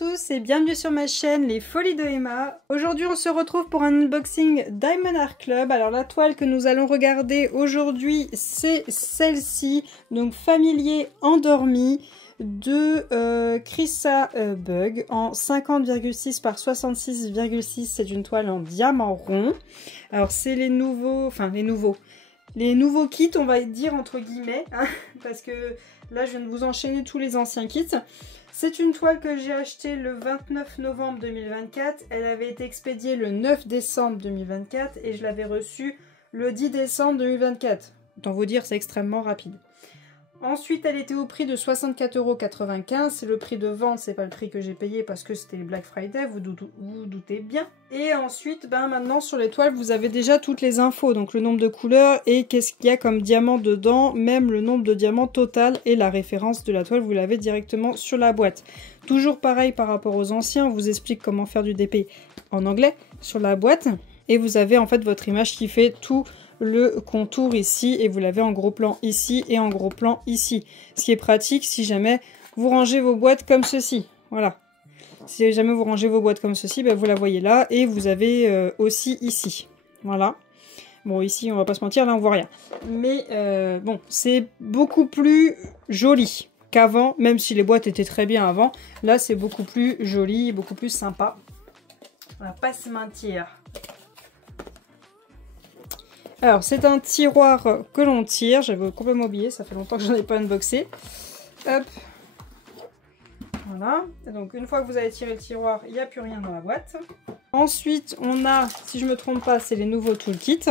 tous et bienvenue sur ma chaîne Les Folies de Emma. Aujourd'hui on se retrouve pour un unboxing Diamond Art Club. Alors la toile que nous allons regarder aujourd'hui c'est celle-ci, donc Familier endormi de Chrissa Bug en 50,6 par 66,6. C'est une toile en diamant rond. Alors c'est les nouveaux kits, on va dire entre guillemets, hein, parce que là je viens de vous enchaîner tous les anciens kits. C'est une toile que j'ai achetée le 29 novembre 2024. Elle avait été expédiée le 9 décembre 2024 et je l'avais reçue le 10 décembre 2024. Autant vous dire, c'est extrêmement rapide. Ensuite, elle était au prix de 64,95 €. C'est le prix de vente, c'est pas le prix que j'ai payé parce que c'était Black Friday, vous doutez bien. Et ensuite, maintenant sur les toiles, vous avez déjà toutes les infos. Donc le nombre de couleurs et qu'est-ce qu'il y a comme diamant dedans, même le nombre de diamants total et la référence de la toile, vous l'avez directement sur la boîte. Toujours pareil par rapport aux anciens, on vous explique comment faire du DP en anglais sur la boîte. Et vous avez en fait votre image qui fait tout le contour ici et vous l'avez en gros plan ici et en gros plan ici. Ce qui est pratique si jamais vous rangez vos boîtes comme ceci. Voilà. Si jamais vous rangez vos boîtes comme ceci, vous la voyez là et vous avez aussi ici. Voilà. Bon, ici, on va pas se mentir, là, on voit rien. Mais bon, c'est beaucoup plus joli qu'avant, même si les boîtes étaient très bien avant. Là, c'est beaucoup plus joli, beaucoup plus sympa. On va pas se mentir. Alors, c'est un tiroir que l'on tire. J'avais complètement oublié, ça fait longtemps que j'en ai pas unboxé. Hop. Voilà. Et donc, une fois que vous avez tiré le tiroir, il n'y a plus rien dans la boîte. Ensuite, on a, si je ne me trompe pas, c'est les nouveaux toolkits.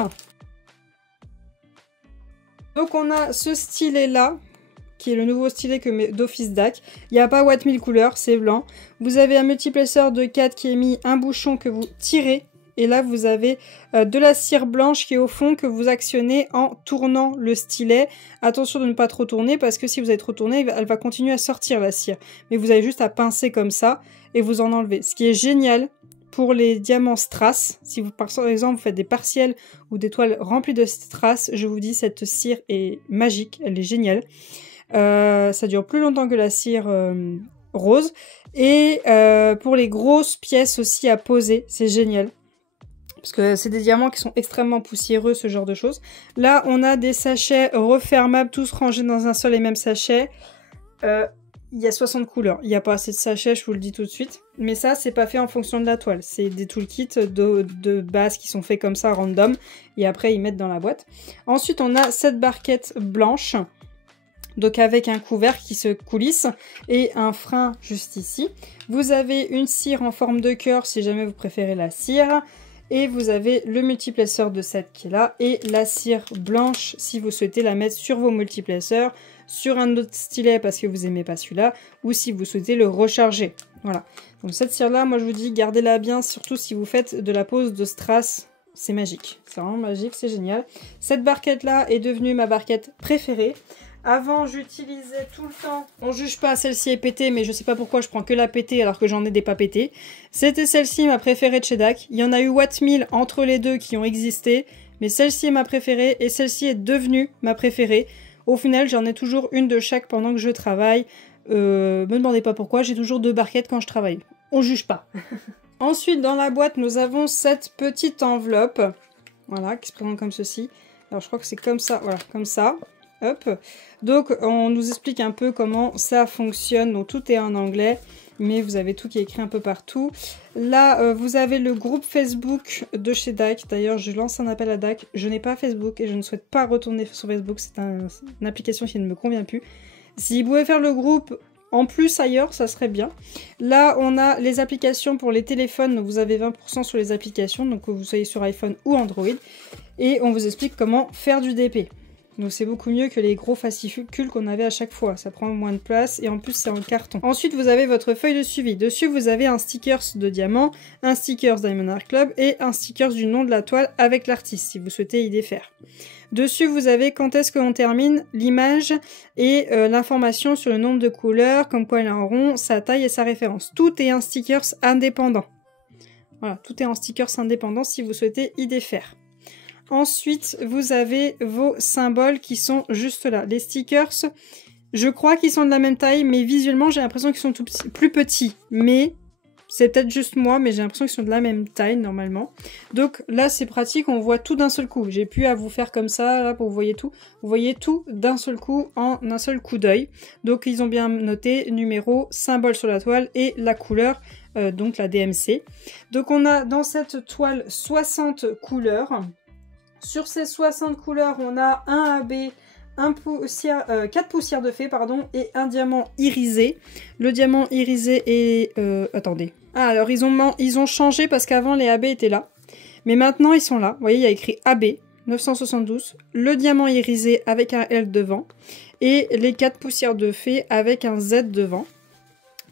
Donc, on a ce stylet-là, qui est le nouveau stylet que d'Office DAC. Il n'y a pas Watt 1000 couleurs, c'est blanc. Vous avez un multiplaceur de 4 qui est mis un bouchon que vous tirez. Et là, vous avez de la cire blanche qui est au fond que vous actionnez en tournant le stylet. Attention de ne pas trop tourner parce que si vous avez trop tourné, elle va continuer à sortir la cire. Mais vous avez juste à pincer comme ça et vous en enlevez. Ce qui est génial pour les diamants strass. Si vous, par exemple, vous faites des partiels ou des toiles remplies de strass, je vous dis, cette cire est magique. Elle est géniale. Ça dure plus longtemps que la cire rose. Et pour les grosses pièces aussi à poser, c'est génial. Parce que c'est des diamants qui sont extrêmement poussiéreux, ce genre de choses. Là, on a des sachets refermables, tous rangés dans un seul et même sachet. Il y a 60 couleurs. Il n'y a pas assez de sachets, je vous le dis tout de suite. Mais ça, c'est pas fait en fonction de la toile. C'est des toolkits de base qui sont faits comme ça, random. Et après, ils mettent dans la boîte. Ensuite, on a cette barquette blanche. Donc avec un couvercle qui se coulisse et un frein juste ici. Vous avez une cire en forme de cœur si jamais vous préférez la cire. Et vous avez le multiplaceur de 7 qui est là et la cire blanche si vous souhaitez la mettre sur vos multiplaceurs, sur un autre stylet parce que vous n'aimez pas celui-là ou si vous souhaitez le recharger. Voilà. Donc cette cire-là, moi je vous dis gardez-la bien, surtout si vous faites de la pose de strass. C'est magique. C'est vraiment magique, c'est génial. Cette barquette-là est devenue ma barquette préférée. Avant, j'utilisais tout le temps, on juge pas, celle-ci est pétée, mais je sais pas pourquoi je prends que la pétée alors que j'en ai des pas pétées. C'était celle-ci ma préférée de chez DAC. Il y en a eu Watt 1000 entre les deux qui ont existé, mais celle-ci est ma préférée et celle-ci est devenue ma préférée. Au final, j'en ai toujours une de chaque pendant que je travaille. Me demandez pas pourquoi, j'ai toujours 2 barquettes quand je travaille. On juge pas. Ensuite, dans la boîte, nous avons cette petite enveloppe. Voilà, qui se présente comme ceci. Alors, je crois que c'est comme ça, voilà, comme ça. Hop. Donc on nous explique un peu comment ça fonctionne. Donc tout est en anglais, mais vous avez tout qui est écrit un peu partout. Là, vous avez le groupe Facebook de chez DAC. D'ailleurs, je lance un appel à DAC. Je n'ai pas Facebook et je ne souhaite pas retourner sur Facebook. C'est une application qui ne me convient plus. Si vous pouvez faire le groupe en plus ailleurs, ça serait bien. Là, on a les applications pour les téléphones. Donc vous avez 20% sur les applications, donc que vous soyez sur iPhone ou Android. Et on vous explique comment faire du DP. Donc c'est beaucoup mieux que les gros fascicules qu'on avait à chaque fois. Ça prend moins de place et en plus c'est en carton. Ensuite vous avez votre feuille de suivi. Dessus vous avez un stickers de diamant, un stickers Diamond Art Club et un stickers du nom de la toile avec l'artiste si vous souhaitez y défaire. Dessus vous avez quand est-ce qu'on termine, l'image et l'information sur le nombre de couleurs, comme quoi elle est en rond, sa taille et sa référence. Tout est un stickers indépendant. Voilà, tout est en stickers indépendant si vous souhaitez y défaire. Ensuite, vous avez vos symboles qui sont juste là. Les stickers, Je crois qu'ils sont de la même taille, mais visuellement, j'ai l'impression qu'ils sont plus petits. Mais c'est peut-être juste moi, mais j'ai l'impression qu'ils sont de la même taille, normalement. Donc là, c'est pratique, on voit tout d'un seul coup. J'ai plus à vous faire comme ça, là, pour vous voyez tout. Vous voyez tout d'un seul coup, en un seul coup d'œil. Donc, ils ont bien noté numéro, symbole sur la toile et la couleur, donc la DMC. Donc, on a dans cette toile 60 couleurs. Sur ces 60 couleurs, on a un AB, 4 poussières de fée, pardon, et un diamant irisé. Le diamant irisé est... attendez. Ah, alors ils ont changé parce qu'avant les AB étaient là. Mais maintenant ils sont là. Vous voyez, il y a écrit AB 972. Le diamant irisé avec un L devant. Et les 4 poussières de fée avec un Z devant.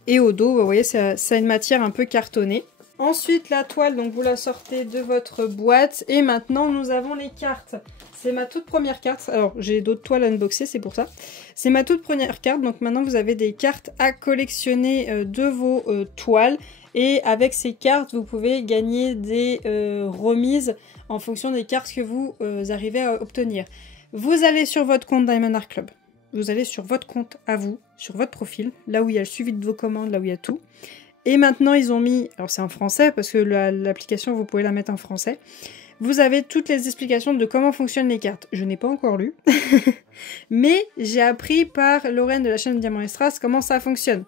Et au dos, vous voyez, ça a une matière un peu cartonnée. Ensuite, la toile, donc vous la sortez de votre boîte. Et maintenant, nous avons les cartes. C'est ma toute première carte. Alors, j'ai d'autres toiles à unboxer, c'est pour ça. C'est ma toute première carte. Donc maintenant, vous avez des cartes à collectionner de vos toiles. Et avec ces cartes, vous pouvez gagner des remises en fonction des cartes que vous arrivez à obtenir. Vous allez sur votre compte Diamond Art Club. Vous allez sur votre compte à vous, sur votre profil, là où il y a le suivi de vos commandes, là où il y a tout. Et maintenant, ils ont mis... Alors, c'est en français, parce que l'application, vous pouvez la mettre en français. Vous avez toutes les explications de comment fonctionnent les cartes. Je n'ai pas encore lu. Mais j'ai appris par Lorraine de la chaîne Diamant et Strass comment ça fonctionne.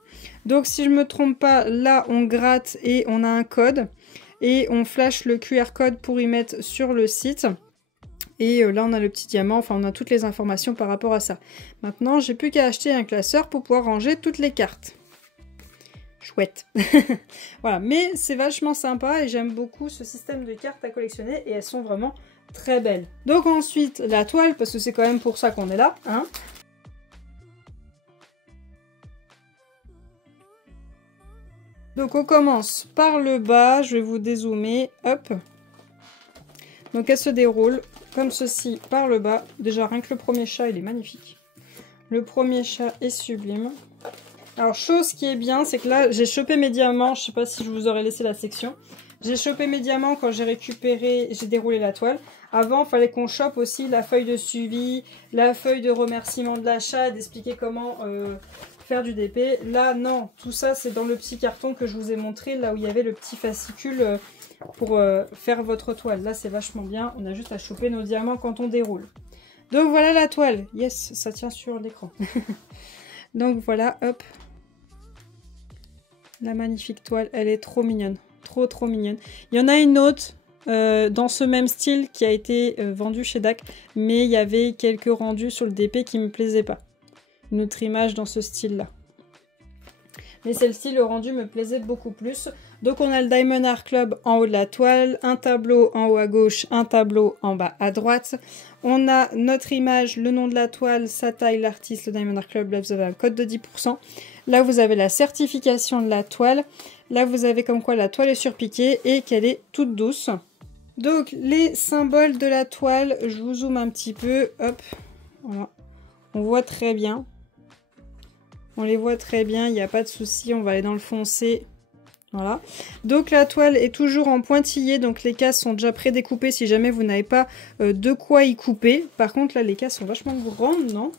Donc, si je ne me trompe pas, là, on gratte et on a un code. Et on flash le QR code pour y mettre sur le site. Et là, on a le petit diamant. Enfin, on a toutes les informations par rapport à ça. Maintenant, j'ai plus qu'à acheter un classeur pour pouvoir ranger toutes les cartes. Chouette. Voilà, mais c'est vachement sympa et j'aime beaucoup ce système de cartes à collectionner et elles sont vraiment très belles. Donc ensuite, la toile, parce que c'est quand même pour ça qu'on est là, hein. Donc on commence par le bas, je vais vous dézoomer, hop. Donc elle se déroule comme ceci par le bas. Déjà rien que le premier chat, il est magnifique. Le premier chat est sublime. Alors, chose qui est bien, c'est que là, j'ai chopé mes diamants. Je sais pas si je vous aurais laissé la section. J'ai chopé mes diamants quand j'ai déroulé la toile. Avant, il fallait qu'on chope aussi la feuille de suivi, la feuille de remerciement de l'achat, d'expliquer comment faire du DP. Là, non, tout ça, c'est dans le petit carton que je vous ai montré, là où il y avait le petit fascicule pour faire votre toile. Là, c'est vachement bien. On a juste à choper nos diamants quand on déroule. Donc, voilà la toile. Yes, ça tient sur l'écran. Donc, voilà, hop. La magnifique toile, elle est trop mignonne. Trop mignonne. Il y en a une autre dans ce même style qui a été vendue chez DAC. Mais il y avait quelques rendus sur le DP qui me plaisaient pas. Une autre image dans ce style-là. Mais celle-ci, le rendu me plaisait beaucoup plus. Donc on a le Diamond Art Club en haut de la toile. Un tableau en haut à gauche, un tableau en bas à droite. On a notre image, le nom de la toile, sa taille, l'artiste, le Diamond Art Club. Là, vous avez un code de 10%. Là, vous avez la certification de la toile. Là, vous avez comme quoi la toile est surpiquée et qu'elle est toute douce. Donc, les symboles de la toile, je vous zoome un petit peu. Hop, voilà. On voit très bien. On les voit très bien, il n'y a pas de souci. On va aller dans le foncé. Voilà. Donc la toile est toujours en pointillé, donc les cases sont déjà pré-découpées si jamais vous n'avez pas de quoi y couper. Par contre là les cases sont vachement grandes, non?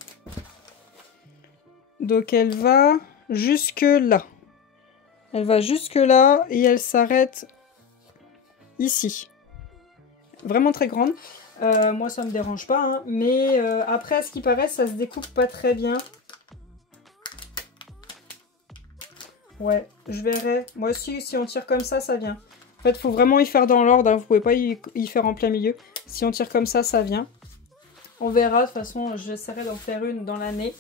Donc elle va jusque là. Elle va jusque là et elle s'arrête ici. Vraiment très grande. Moi ça me dérange pas, hein. Mais après à ce qui paraît ça se découpe pas très bien. Ouais, je verrai. Moi aussi, si on tire comme ça, ça vient. En fait, il faut vraiment y faire dans l'ordre. Hein. Vous pouvez pas y faire en plein milieu. Si on tire comme ça vient. On verra. De toute façon, j'essaierai d'en faire une dans l'année.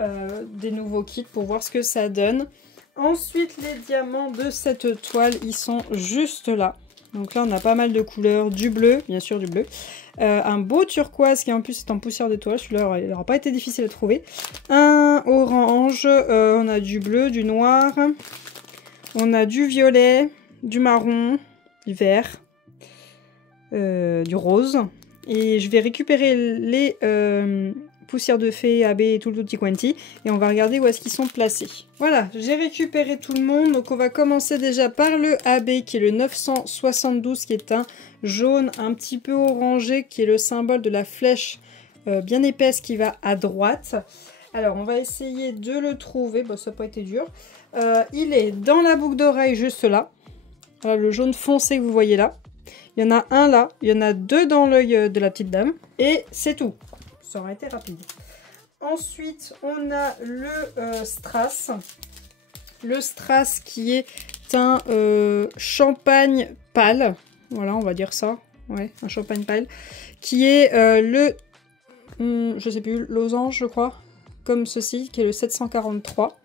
Des nouveaux kits pour voir ce que ça donne. Ensuite, les diamants de cette toile, ils sont juste là. Donc là, on a pas mal de couleurs. Du bleu, bien sûr, du bleu. Un beau turquoise qui en plus est en poussière d'étoile. Celui-là, il n'aura pas été difficile à trouver. Un orange. On a du bleu, du noir. On a du violet, du marron, du vert, du rose. Et je vais récupérer les poussières de fée, AB et tout le tutti quanti. Et on va regarder où est-ce qu'ils sont placés. Voilà, j'ai récupéré tout le monde. Donc on va commencer déjà par le AB qui est le 972 qui est un jaune un petit peu orangé qui est le symbole de la flèche bien épaisse qui va à droite. Alors, on va essayer de le trouver. Bon, ça n'a pas été dur. Il est dans la boucle d'oreille, juste là. Voilà, le jaune foncé que vous voyez là. Il y en a un là. Il y en a deux dans l'œil de la petite dame. Et c'est tout. Ça aurait été rapide. Ensuite, on a le strass. Le strass qui est un champagne pâle. Voilà, on va dire ça. Ouais, un champagne pâle. Qui est je sais plus, losange, je crois. Comme ceci, qui est le 743.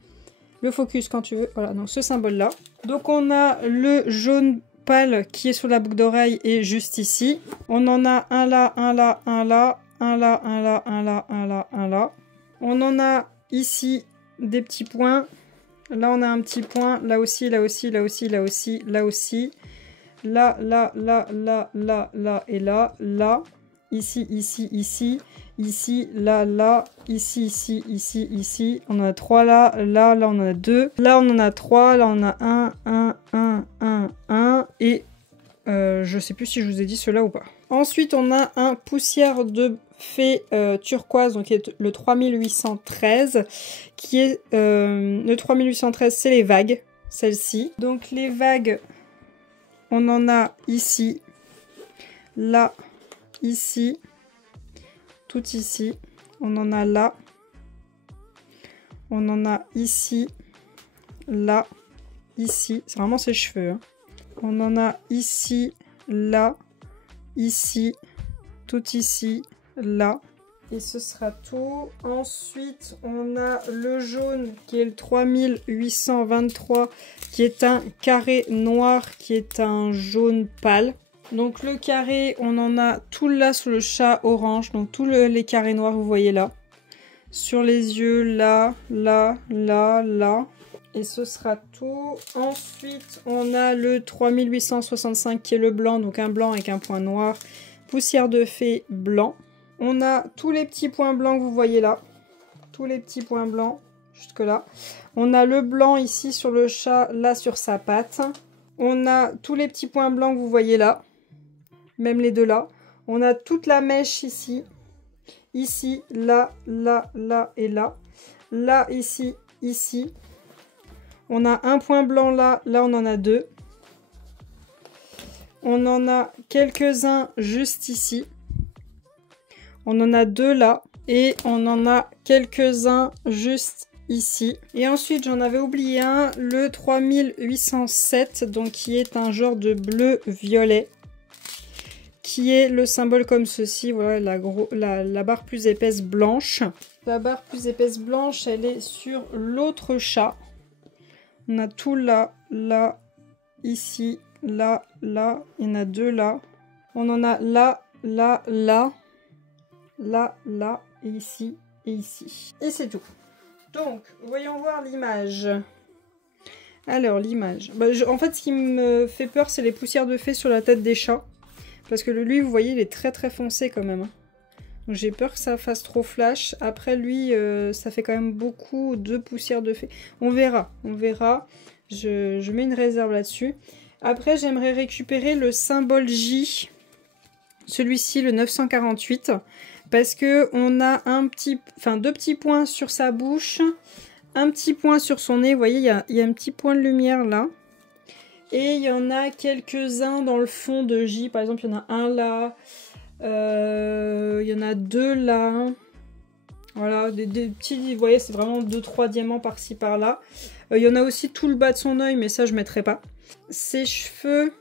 Le focus quand tu veux. Voilà, donc ce symbole-là. Donc on a le jaune pâle qui est sur la boucle d'oreille et juste ici. On en a un là, un là, un là, un là, un là, un là, un là, un là. On en a ici des petits points. Là, on a un petit point. Là aussi, là aussi, là aussi, là aussi, là aussi. Là, là, là, là, là, là et là. Là. Ici, ici, ici. Ici, là, là. Ici, ici, ici, ici. On en a 3 là. Là, là, on en a 2. Là, on en a 3. Là, on a 1. Et je sais plus si je vous ai dit cela ou pas. Ensuite, on a un poussière de fée turquoise, donc qui est le 3813, qui est le 3813, c'est les vagues, celle-ci. Donc les vagues, on en a ici, là, ici, tout ici. On en a là, on en a ici, là, ici. C'est vraiment ses cheveux. Hein. On en a ici, là, ici, tout ici, là. Et ce sera tout. Ensuite, on a le jaune qui est le 3823, qui est un carré noir, qui est un jaune pâle. Donc le carré, on en a tout là sur le chat orange. Donc tous les carrés noirs, vous voyez là. Sur les yeux, là, là, là, là. Et ce sera tout. Ensuite, on a le 3865 qui est le blanc, donc un blanc avec un point noir. Poussière de fée blanc. On a tous les petits points blancs que vous voyez là. Tous les petits points blancs, jusque là. On a le blanc ici sur le chat, là sur sa patte. On a tous les petits points blancs que vous voyez là. Même les deux là. On a toute la mèche ici. Ici, là, là, là et là. Là, ici, ici. On a un point blanc là, là on en a deux. On en a quelques-uns juste ici. On en a deux là. Et on en a quelques-uns juste ici. Et ensuite j'en avais oublié un, le 3807, donc qui est un genre de bleu-violet. Qui est le symbole comme ceci, voilà la barre plus épaisse blanche. La barre plus épaisse blanche, elle est sur l'autre chat. On a tout là, là, ici, là, là. Il y en a deux là. On en a là, là, là, là, là, et ici, et ici. Et c'est tout. Donc, voyons voir l'image. Alors, l'image. Bah, en fait, ce qui me fait peur, c'est les poussières de fée sur la tête des chats. Parce que lui, vous voyez, il est très très foncé quand même. Donc j'ai peur que ça fasse trop flash. Après lui, ça fait quand même beaucoup de poussière de fée. On verra, on verra. Je mets une réserve là-dessus. Après, j'aimerais récupérer le symbole J. Celui-ci, le 948. Parce que on a deux petits points sur sa bouche. Un petit point sur son nez. Vous voyez, il y a un petit point de lumière là. Et il y en a quelques-uns dans le fond de J. Par exemple, il y en a un là. Il y en a deux là. Voilà, des petits, vous voyez, c'est vraiment 2-3 diamants par-ci par-là. Il y en a aussi tout le bas de son œil, mais ça, je ne mettrai pas. Ses cheveux,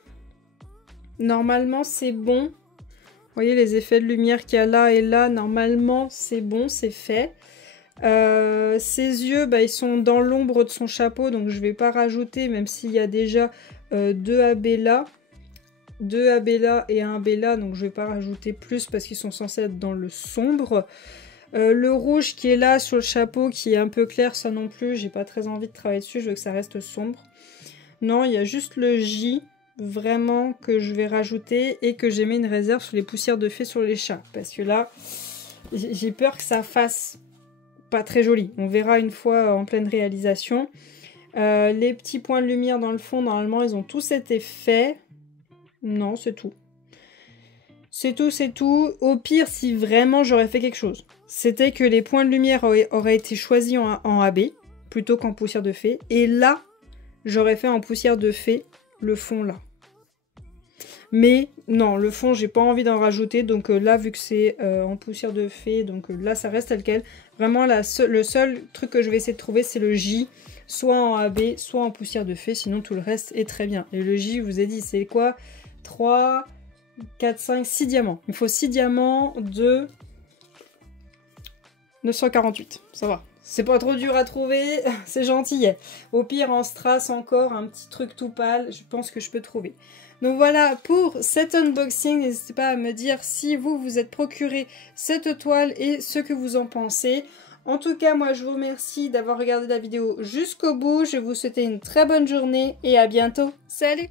normalement, c'est bon. Vous voyez les effets de lumière qu'il y a là et là, normalement, c'est bon, c'est fait. Ses yeux, bah, ils sont dans l'ombre de son chapeau, donc je ne vais pas rajouter, même s'il y a déjà 2 AB là. 2 AB là et un AB là, donc je vais pas rajouter plus parce qu'ils sont censés être dans le sombre. Le rouge qui est là sur le chapeau, qui est un peu clair, ça non plus, j'ai pas très envie de travailler dessus, je veux que ça reste sombre. Non, il y a juste le J, vraiment, que je vais rajouter et que j'ai mis une réserve sur les poussières de fée sur les chats. Parce que là, j'ai peur que ça fasse pas très joli. On verra une fois en pleine réalisation. Les petits points de lumière dans le fond, normalement, ils ont tous été faits. Non, c'est tout. C'est tout, c'est tout. Au pire, si vraiment j'aurais fait quelque chose, c'était que les points de lumière auraient été choisis en AB, plutôt qu'en poussière de fée. Et là, j'aurais fait en poussière de fée le fond là. Mais non, le fond, j'ai pas envie d'en rajouter. Donc là, vu que c'est en poussière de fée, donc là, ça reste tel quel. Vraiment, le seul truc que je vais essayer de trouver, c'est le J. Soit en AB, soit en poussière de fée. Sinon, tout le reste est très bien. Et le J, je vous ai dit, c'est quoi? 3, 4, 5, 6 diamants. Il faut 6 diamants de 948. Ça va. C'est pas trop dur à trouver. C'est gentil. Au pire, en strass encore, un petit truc tout pâle. Je pense que je peux trouver. Donc voilà pour cet unboxing, n'hésitez pas à me dire si vous êtes procuré cette toile et ce que vous en pensez. En tout cas, moi je vous remercie d'avoir regardé la vidéo jusqu'au bout, je vais vous souhaiter une très bonne journée et à bientôt. Salut!